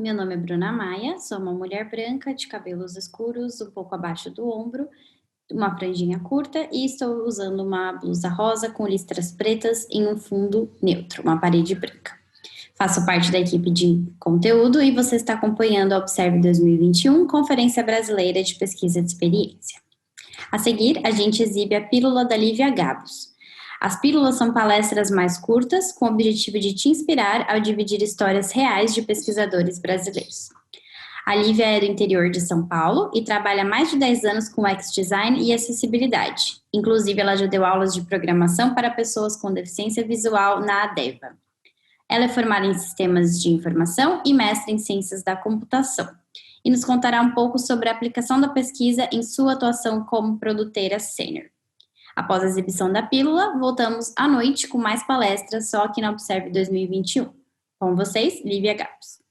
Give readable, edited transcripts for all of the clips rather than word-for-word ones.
meu nome é Bruna Maia, sou uma mulher branca de cabelos escuros, um pouco abaixo do ombro, uma franjinha curta e estou usando uma blusa rosa com listras pretas em um fundo neutro, uma parede branca. Faço parte da equipe de conteúdo e você está acompanhando a Observe 2021, Conferência Brasileira de Pesquisa de Experiência. A seguir, a gente exibe a Pílula da Lívia Gabos. As pílulas são palestras mais curtas, com o objetivo de te inspirar ao dividir histórias reais de pesquisadores brasileiros. A Lívia é do interior de São Paulo e trabalha há mais de 10 anos com UX Design e acessibilidade. Inclusive, ela já deu aulas de programação para pessoas com deficiência visual na ADEVA. Ela é formada em Sistemas de Informação e mestre em Ciências da Computação. E nos contará um pouco sobre a aplicação da pesquisa em sua atuação como produteira sênior. Após a exibição da pílula, voltamos à noite com mais palestras só aqui na Observe 2021. Com vocês, Lívia Gabos.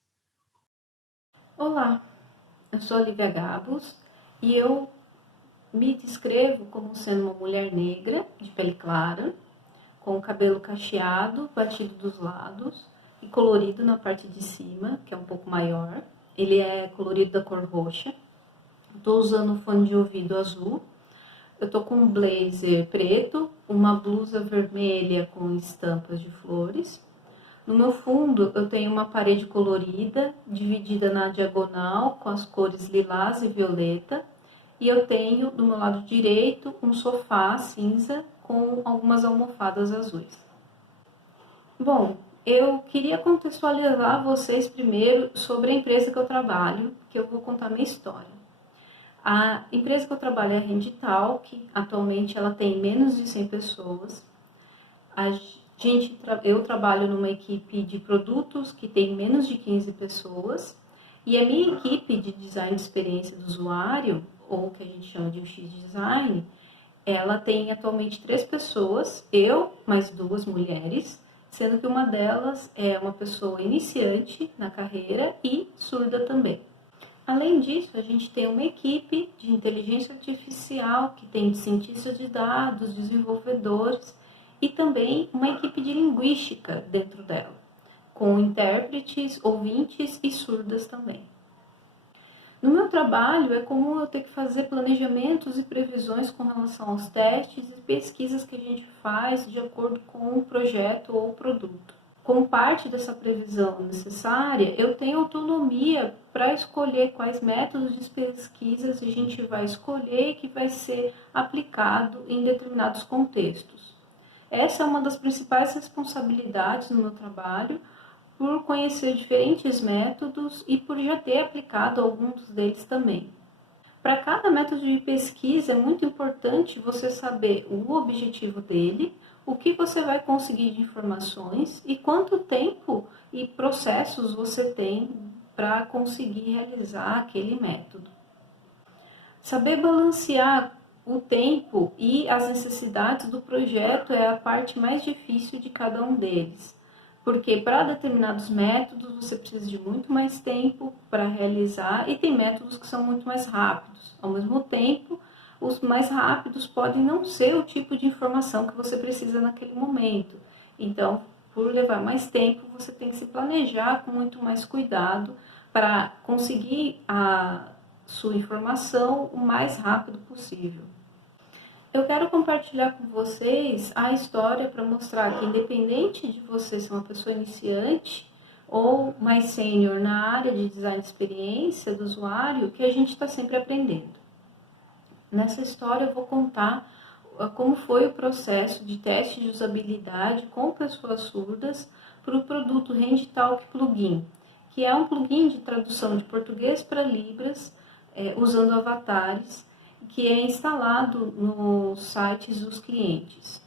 Olá, eu sou a Lívia Gabos e eu me descrevo como sendo uma mulher negra, de pele clara, com o cabelo cacheado, batido dos lados e colorido na parte de cima, que é um pouco maior. Ele é colorido da cor roxa. Estou usando um fone de ouvido azul. Eu estou com um blazer preto, uma blusa vermelha com estampas de flores. No meu fundo, eu tenho uma parede colorida, dividida na diagonal, com as cores lilás e violeta. E eu tenho, do meu lado direito, um sofá cinza com algumas almofadas azuis. Bom, eu queria contextualizar vocês primeiro sobre a empresa que eu trabalho, que eu vou contar minha história. A empresa que eu trabalho é a Renditalk, atualmente ela tem menos de 100 pessoas. Eu trabalho numa equipe de produtos que tem menos de 15 pessoas, e a minha equipe de design de experiência do usuário, ou que a gente chama de UX Design, ela tem atualmente 3 pessoas, eu mais 2 mulheres, sendo que uma delas é uma pessoa iniciante na carreira e surda também. Além disso, a gente tem uma equipe de inteligência artificial, que tem cientistas de dados, desenvolvedores, e também uma equipe de linguística dentro dela, com intérpretes, ouvintes e surdas também. No meu trabalho, é comum eu ter que fazer planejamentos e previsões com relação aos testes e pesquisas que a gente faz de acordo com o projeto ou produto. Como parte dessa previsão necessária, eu tenho autonomia para escolher quais métodos de pesquisas a gente vai escolher e que vai ser aplicado em determinados contextos. Essa é uma das principais responsabilidades no meu trabalho, por conhecer diferentes métodos e por já ter aplicado alguns deles também. Para cada método de pesquisa é muito importante você saber o objetivo dele, o que você vai conseguir de informações e quanto tempo e processos você tem para conseguir realizar aquele método. Saber balancear o tempo e as necessidades do projeto é a parte mais difícil de cada um deles, porque para determinados métodos você precisa de muito mais tempo para realizar e tem métodos que são muito mais rápidos. Ao mesmo tempo, os mais rápidos podem não ser o tipo de informação que você precisa naquele momento. Então, por levar mais tempo, você tem que se planejar com muito mais cuidado para conseguir a sua informação o mais rápido possível. Eu quero compartilhar com vocês a história para mostrar que, independente de você ser uma pessoa iniciante ou mais sênior na área de design de experiência do usuário, que a gente está sempre aprendendo. Nessa história eu vou contar como foi o processo de teste de usabilidade com pessoas surdas para o produto Renditalk Plugin, que é um plugin de tradução de português para Libras, usando avatares, que é instalado nos sites dos clientes.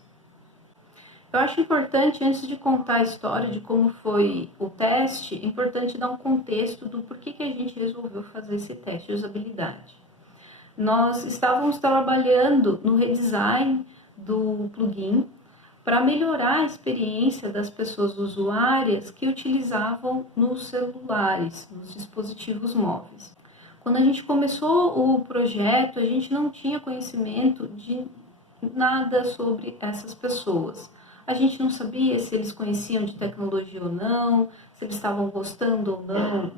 Eu acho importante, antes de contar a história de como foi o teste, é importante dar um contexto do porquê que a gente resolveu fazer esse teste de usabilidade. Nós estávamos trabalhando no redesign do plugin para melhorar a experiência das pessoas usuárias que utilizavam nos celulares, nos dispositivos móveis. Quando a gente começou o projeto, a gente não tinha conhecimento de nada sobre essas pessoas. A gente não sabia se eles conheciam de tecnologia ou não, se eles estavam gostando ou não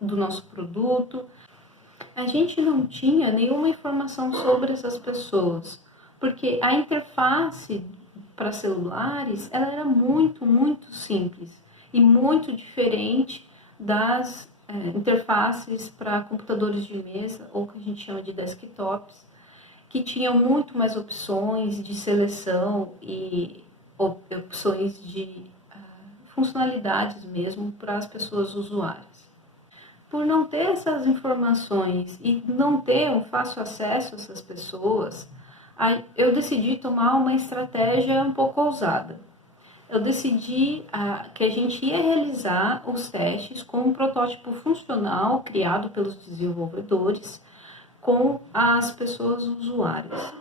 do nosso produto. A gente não tinha nenhuma informação sobre essas pessoas, porque a interface para celulares ela era muito, muito simples e muito diferente das interfaces para computadores de mesa, ou que a gente chama de desktops, que tinham muito mais opções de seleção e opções de funcionalidades mesmo para as pessoas usuárias. Por não ter essas informações e não ter um fácil acesso a essas pessoas, eu decidi tomar uma estratégia um pouco ousada. Eu decidi que a gente ia realizar os testes com um protótipo funcional criado pelos desenvolvedores com as pessoas usuárias,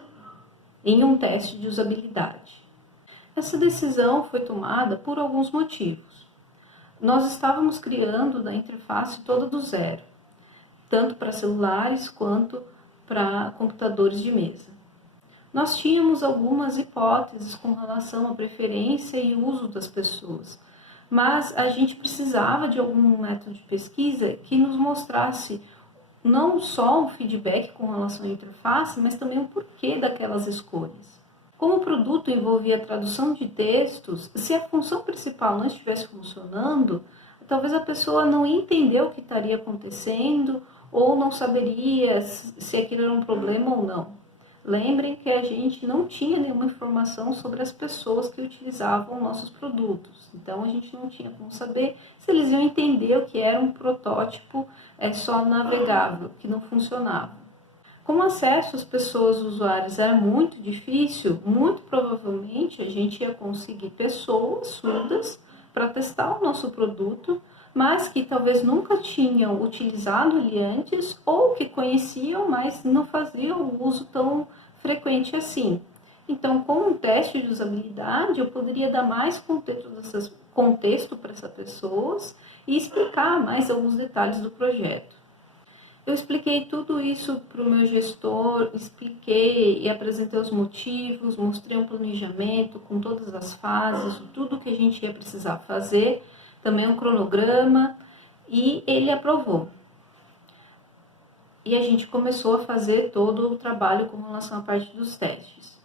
em um teste de usabilidade. Essa decisão foi tomada por alguns motivos. Nós estávamos criando a interface toda do zero, tanto para celulares quanto para computadores de mesa. Nós tínhamos algumas hipóteses com relação à preferência e uso das pessoas, mas a gente precisava de algum método de pesquisa que nos mostrasse não só um feedback com relação à interface, mas também o porquê daquelas escolhas. Como o produto envolvia a tradução de textos, se a função principal não estivesse funcionando, talvez a pessoa não ia entender o que estaria acontecendo ou não saberia se aquilo era um problema ou não. Lembrem que a gente não tinha nenhuma informação sobre as pessoas que utilizavam nossos produtos. Então, a gente não tinha como saber se eles iam entender o que era um protótipo só navegável, que não funcionava. Como o acesso às pessoas usuárias era muito difícil, muito provavelmente a gente ia conseguir pessoas surdas para testar o nosso produto, mas que talvez nunca tinham utilizado ele antes ou que conheciam, mas não faziam o uso tão frequente assim. Então, com um teste de usabilidade, eu poderia dar mais contexto para essas pessoas e explicar mais alguns detalhes do projeto. Eu expliquei tudo isso para o meu gestor, expliquei e apresentei os motivos, mostrei um planejamento com todas as fases, tudo que a gente ia precisar fazer, também um cronograma, e ele aprovou. E a gente começou a fazer todo o trabalho com relação à parte dos testes.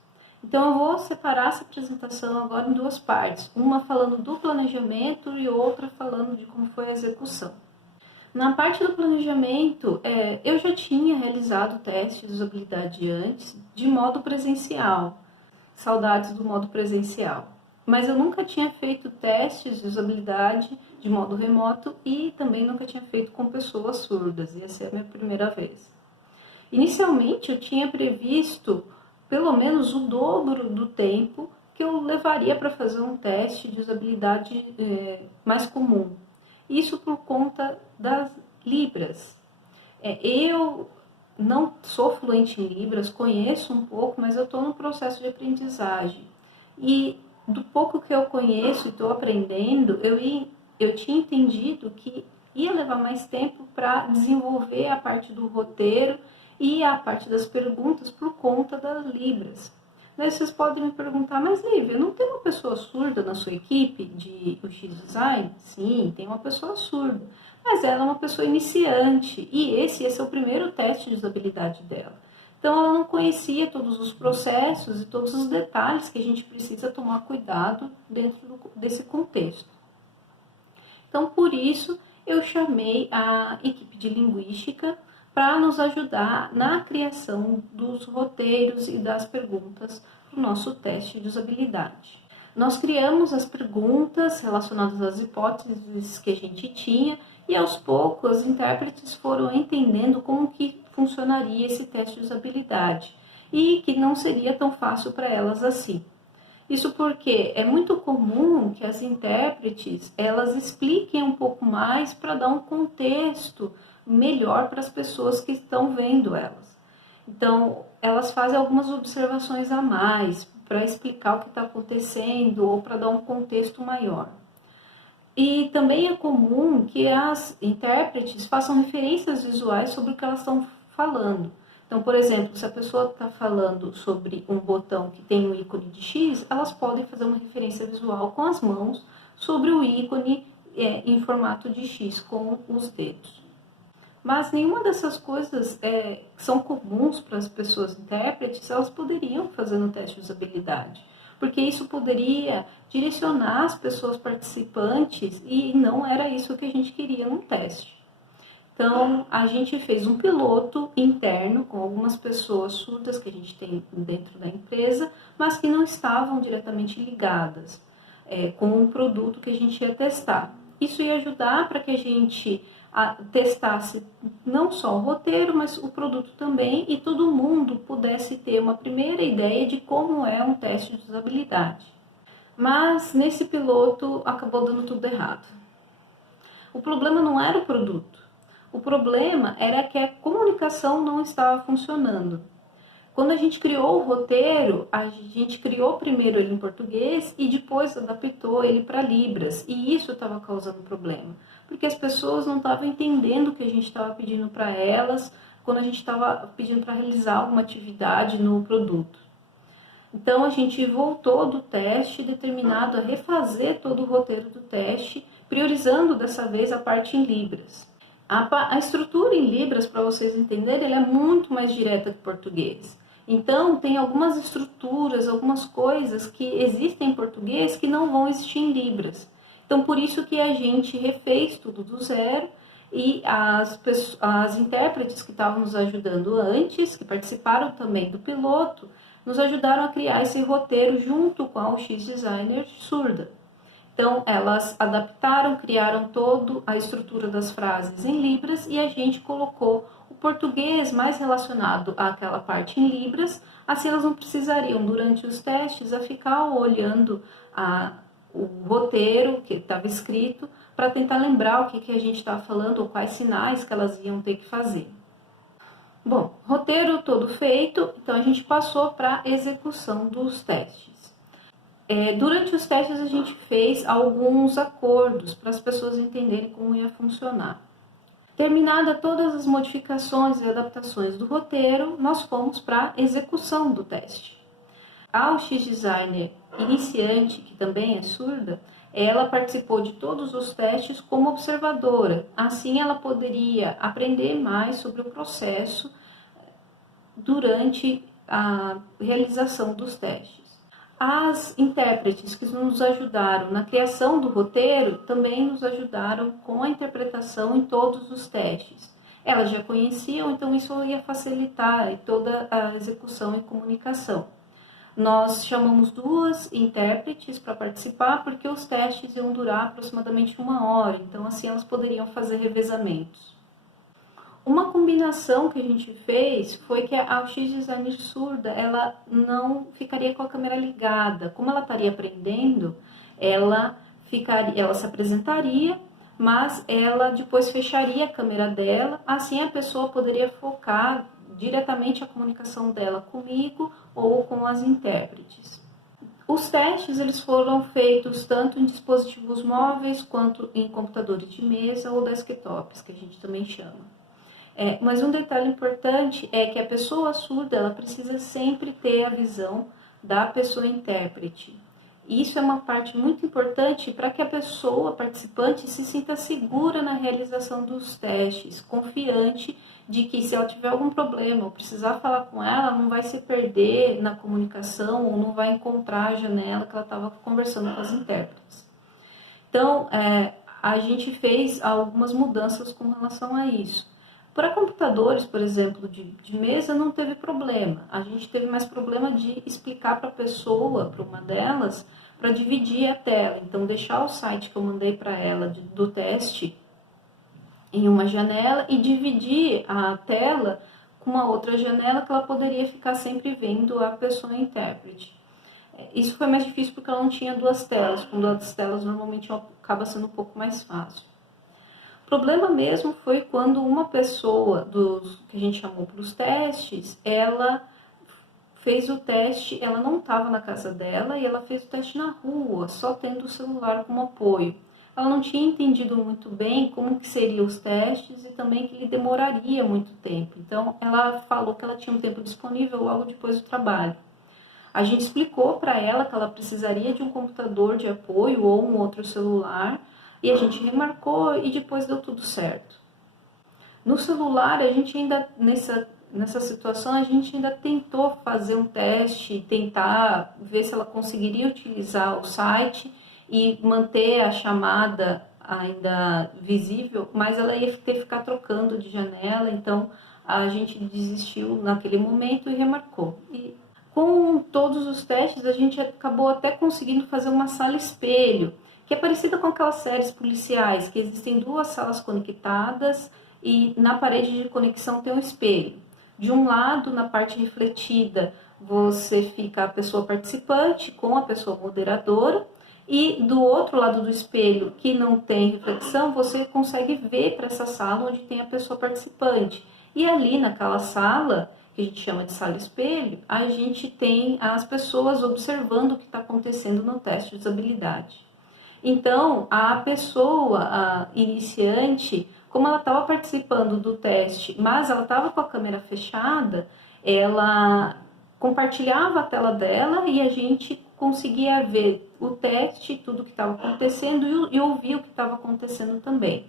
Então, eu vou separar essa apresentação agora em duas partes, uma falando do planejamento e outra falando de como foi a execução. Na parte do planejamento, eu já tinha realizado testes de usabilidade antes, de modo presencial. Saudades do modo presencial. Mas eu nunca tinha feito testes de usabilidade de modo remoto e também nunca tinha feito com pessoas surdas. Ia ser a minha primeira vez. Inicialmente, eu tinha previsto pelo menos o dobro do tempo que eu levaria para fazer um teste de usabilidade mais comum. Isso por conta das Libras. Eu não sou fluente em Libras, conheço um pouco, mas eu estou no processo de aprendizagem. E do pouco que eu conheço e estou aprendendo, eu tinha entendido que ia levar mais tempo para desenvolver a parte do roteiro e a parte das perguntas por conta das Libras. Daí vocês podem me perguntar, mas Lívia, não tem uma pessoa surda na sua equipe de UX Design? Sim, tem uma pessoa surda, mas ela é uma pessoa iniciante e esse ia ser o primeiro teste de usabilidade dela. Então ela não conhecia todos os processos e todos os detalhes que a gente precisa tomar cuidado dentro desse contexto. Então por isso eu chamei a equipe de linguística para nos ajudar na criação dos roteiros e das perguntas para o nosso teste de usabilidade. Nós criamos as perguntas relacionadas às hipóteses que a gente tinha e aos poucos os intérpretes foram entendendo como que funcionaria esse teste de usabilidade e que não seria tão fácil para elas assim. Isso porque é muito comum que as intérpretes elas expliquem um pouco mais para dar um contexto melhor para as pessoas que estão vendo elas. Então, elas fazem algumas observações a mais para explicar o que está acontecendo ou para dar um contexto maior. E também é comum que as intérpretes façam referências visuais sobre o que elas estão falando. Então, por exemplo, se a pessoa está falando sobre um botão que tem um ícone de X, elas podem fazer uma referência visual com as mãos sobre o ícone em formato de X com os dedos. Mas nenhuma dessas coisas que são comuns para as pessoas intérpretes, elas poderiam fazer no teste de usabilidade, porque isso poderia direcionar as pessoas participantes e não era isso que a gente queria no teste. Então, a gente fez um piloto interno com algumas pessoas surdas que a gente tem dentro da empresa, mas que não estavam diretamente ligadas com o produto que a gente ia testar. Isso ia ajudar para que a gente testasse não só o roteiro, mas o produto também, e todo mundo pudesse ter uma primeira ideia de como é um teste de usabilidade. Mas nesse piloto acabou dando tudo errado. O problema não era o produto. O problema era que a comunicação não estava funcionando. Quando a gente criou o roteiro, a gente criou primeiro ele em português e depois adaptou ele para Libras. E isso estava causando problema, porque as pessoas não estavam entendendo o que a gente estava pedindo para elas quando a gente estava pedindo para realizar alguma atividade no produto. Então a gente voltou do teste determinado a refazer todo o roteiro do teste, priorizando dessa vez a parte em Libras. A estrutura em Libras, para vocês entenderem, ela é muito mais direta que português. Então, tem algumas estruturas, algumas coisas que existem em português que não vão existir em Libras. Então, por isso que a gente refez tudo do zero e as intérpretes que estavam nos ajudando antes, que participaram também do piloto, nos ajudaram a criar esse roteiro junto com a UX Designer surda. Então, elas adaptaram, criaram toda a estrutura das frases em Libras e a gente colocou o português mais relacionado àquela parte em Libras, assim elas não precisariam, durante os testes, a ficar olhando o roteiro que estava escrito para tentar lembrar o que a gente estava falando ou quais sinais que elas iam ter que fazer. Bom, roteiro todo feito, então a gente passou para a execução dos testes. Durante os testes a gente fez alguns acordos para as pessoas entenderem como ia funcionar. Terminada todas as modificações e adaptações do roteiro, nós fomos para a execução do teste. A UX Designer iniciante, que também é surda, ela participou de todos os testes como observadora. Assim ela poderia aprender mais sobre o processo durante a realização dos testes. As intérpretes que nos ajudaram na criação do roteiro também nos ajudaram com a interpretação em todos os testes. Elas já conheciam, então isso ia facilitar toda a execução e comunicação. Nós chamamos 2 intérpretes para participar, porque os testes iam durar aproximadamente 1 hora, então assim elas poderiam fazer revezamentos. Uma combinação que a gente fez foi que a UX Designer surda, ela não ficaria com a câmera ligada. Como ela estaria aprendendo, ela se apresentaria, mas ela depois fecharia a câmera dela, assim a pessoa poderia focar diretamente a comunicação dela comigo ou com as intérpretes. Os testes eles foram feitos tanto em dispositivos móveis quanto em computadores de mesa ou desktops, que a gente também chama. Mas um detalhe importante é que a pessoa surda ela precisa sempre ter a visão da pessoa intérprete. Isso é uma parte muito importante para que a pessoa participante se sinta segura na realização dos testes, confiante de que se ela tiver algum problema ou precisar falar com ela, não vai se perder na comunicação ou não vai encontrar a janela que ela estava conversando com as intérpretes. Então, a gente fez algumas mudanças com relação a isso. Para computadores, por exemplo, de mesa, não teve problema. A gente teve mais problema de explicar para a pessoa, para uma delas, para dividir a tela. Então, deixar o site que eu mandei para ela do teste em uma janela e dividir a tela com uma outra janela que ela poderia ficar sempre vendo a pessoa intérprete. Isso foi mais difícil porque ela não tinha 2 telas. Com 2 telas, normalmente acaba sendo um pouco mais fácil. O problema mesmo foi quando uma pessoa que a gente chamou para os testes, ela fez o teste, ela não estava na casa dela e ela fez o teste na rua, só tendo o celular como apoio. Ela não tinha entendido muito bem como que seriam os testes e também que ele demoraria muito tempo. Então, ela falou que ela tinha um tempo disponível logo depois do trabalho. A gente explicou para ela que ela precisaria de um computador de apoio ou um outro celular, e a gente remarcou e depois deu tudo certo. No celular, a gente ainda, nessa situação, a gente ainda tentou fazer um teste, tentar ver se ela conseguiria utilizar o site e manter a chamada ainda visível, mas ela ia ter que ficar trocando de janela, então a gente desistiu naquele momento e remarcou. E com todos os testes, a gente acabou até conseguindo fazer uma sala espelho, que é parecida com aquelas séries policiais, que existem duas salas conectadas e na parede de conexão tem um espelho. De um lado, na parte refletida, você fica a pessoa participante com a pessoa moderadora, e do outro lado do espelho, que não tem reflexão, você consegue ver para essa sala onde tem a pessoa participante. E ali naquela sala, que a gente chama de sala espelho, a gente tem as pessoas observando o que está acontecendo no teste de usabilidade. Então, a pessoa a iniciante, como ela estava participando do teste, mas ela estava com a câmera fechada, ela compartilhava a tela dela e a gente conseguia ver o teste, tudo o que estava acontecendo e ouvir o que estava acontecendo também.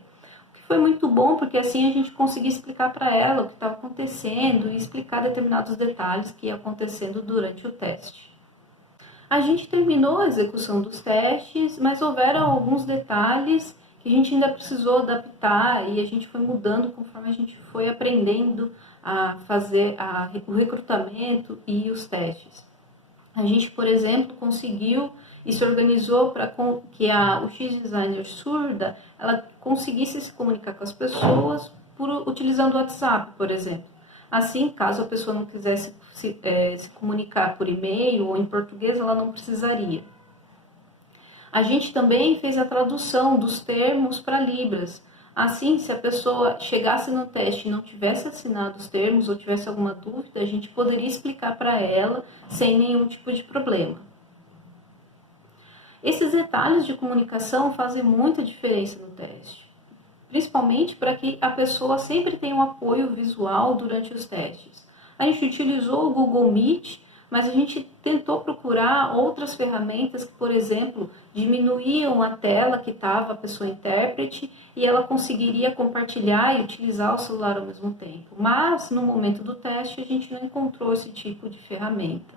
O que foi muito bom, porque assim a gente conseguia explicar para ela o que estava acontecendo e explicar determinados detalhes que iam acontecendo durante o teste. A gente terminou a execução dos testes, mas houveram alguns detalhes que a gente ainda precisou adaptar e a gente foi mudando conforme a gente foi aprendendo a fazer o recrutamento e os testes. A gente, por exemplo, conseguiu e se organizou para que o X-Designer surda ela conseguisse se comunicar com as pessoas utilizando o WhatsApp, por exemplo. Assim, caso a pessoa não quisesse se comunicar por e-mail ou em português, ela não precisaria. A gente também fez a tradução dos termos para Libras. Assim, se a pessoa chegasse no teste e não tivesse assinado os termos ou tivesse alguma dúvida, a gente poderia explicar para ela sem nenhum tipo de problema. Esses detalhes de comunicação fazem muita diferença no teste, principalmente para que a pessoa sempre tenha um apoio visual durante os testes. A gente utilizou o Google Meet, mas a gente tentou procurar outras ferramentas que, por exemplo, diminuíam a tela que estava a pessoa intérprete e ela conseguiria compartilhar e utilizar o celular ao mesmo tempo. Mas, no momento do teste, a gente não encontrou esse tipo de ferramenta.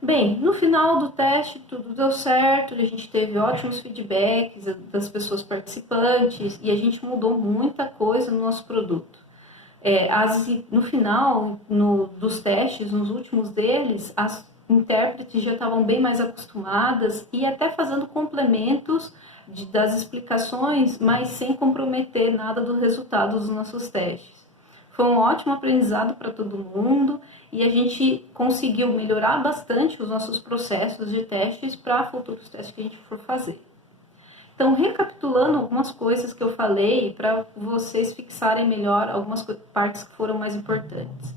Bem, no final do teste tudo deu certo, a gente teve ótimos feedbacks das pessoas participantes e a gente mudou muita coisa no nosso produto. No final dos testes, nos últimos deles, as intérpretes já estavam bem mais acostumadas e até fazendo complementos das explicações, mas sem comprometer nada do resultado dos nossos testes. Foi um ótimo aprendizado para todo mundo e a gente conseguiu melhorar bastante os nossos processos de testes para futuros testes que a gente for fazer. Então, recapitulando algumas coisas que eu falei para vocês fixarem melhor algumas partes que foram mais importantes.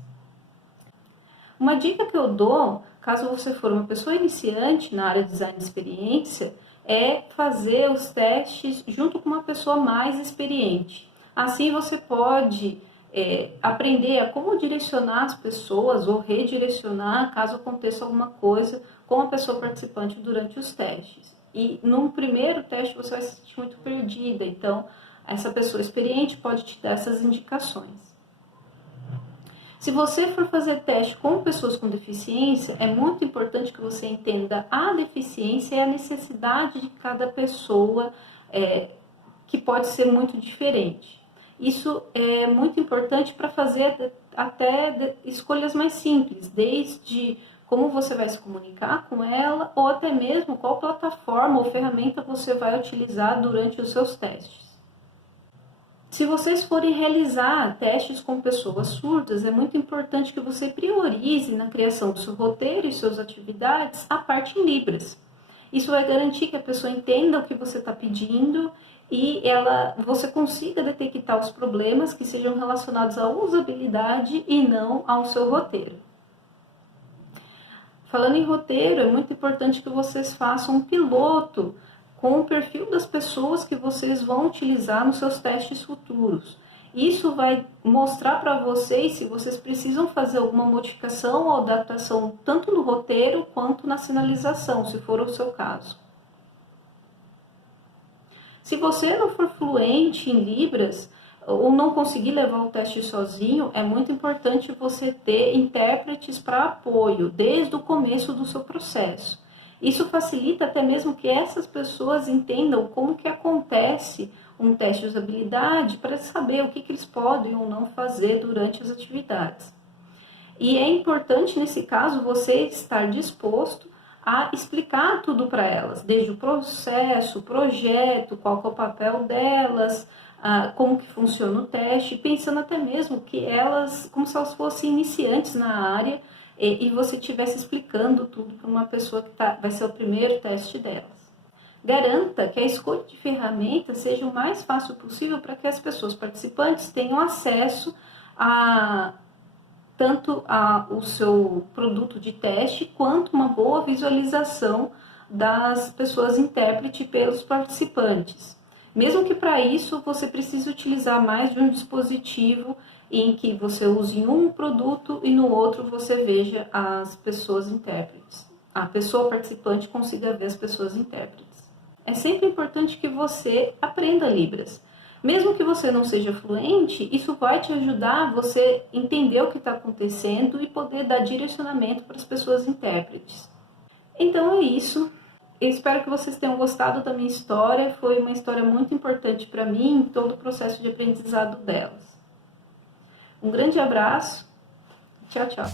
Uma dica que eu dou, caso você for uma pessoa iniciante na área de design de experiência, é fazer os testes junto com uma pessoa mais experiente. Assim você pode aprender a como direcionar as pessoas ou redirecionar caso aconteça alguma coisa com a pessoa participante durante os testes. E num primeiro teste você vai se sentir muito perdida, então essa pessoa experiente pode te dar essas indicações. Se você for fazer teste com pessoas com deficiência, é muito importante que você entenda a deficiência e a necessidade de cada pessoa, que pode ser muito diferente. Isso é muito importante para fazer até escolhas mais simples, desde como você vai se comunicar com ela, ou até mesmo qual plataforma ou ferramenta você vai utilizar durante os seus testes. Se vocês forem realizar testes com pessoas surdas, é muito importante que você priorize na criação do seu roteiro e suas atividades a parte em Libras. Isso vai garantir que a pessoa entenda o que você está pedindo e você consiga detectar os problemas que sejam relacionados à usabilidade e não ao seu roteiro. Falando em roteiro, é muito importante que vocês façam um piloto com o perfil das pessoas que vocês vão utilizar nos seus testes futuros. Isso vai mostrar para vocês se vocês precisam fazer alguma modificação ou adaptação tanto no roteiro quanto na sinalização, se for o seu caso. Se você não for fluente em Libras, ou não conseguir levar o teste sozinho, é muito importante você ter intérpretes para apoio desde o começo do seu processo. Isso facilita até mesmo que essas pessoas entendam como que acontece um teste de usabilidade para saber o que eles podem ou não fazer durante as atividades. E é importante, nesse caso, você estar disposto a explicar tudo para elas, desde o processo, o projeto, qual que é o papel delas, como que funciona o teste, pensando até mesmo que elas, como se elas fossem iniciantes na área, e você estivesse explicando tudo para uma pessoa que vai ser o primeiro teste delas. Garanta que a escolha de ferramentas seja o mais fácil possível para que as pessoas participantes tenham acesso a tanto o seu produto de teste, quanto uma boa visualização das pessoas intérprete pelos participantes. Mesmo que para isso você precise utilizar mais de um dispositivo em que você use em um produto e no outro você veja as pessoas intérpretes. A pessoa participante consiga ver as pessoas intérpretes. É sempre importante que você aprenda Libras. Mesmo que você não seja fluente, isso vai te ajudar a você entender o que está acontecendo e poder dar direcionamento para as pessoas intérpretes. Então é isso. Eu espero que vocês tenham gostado da minha história. Foi uma história muito importante para mim em todo o processo de aprendizado delas. Um grande abraço. Tchau, tchau.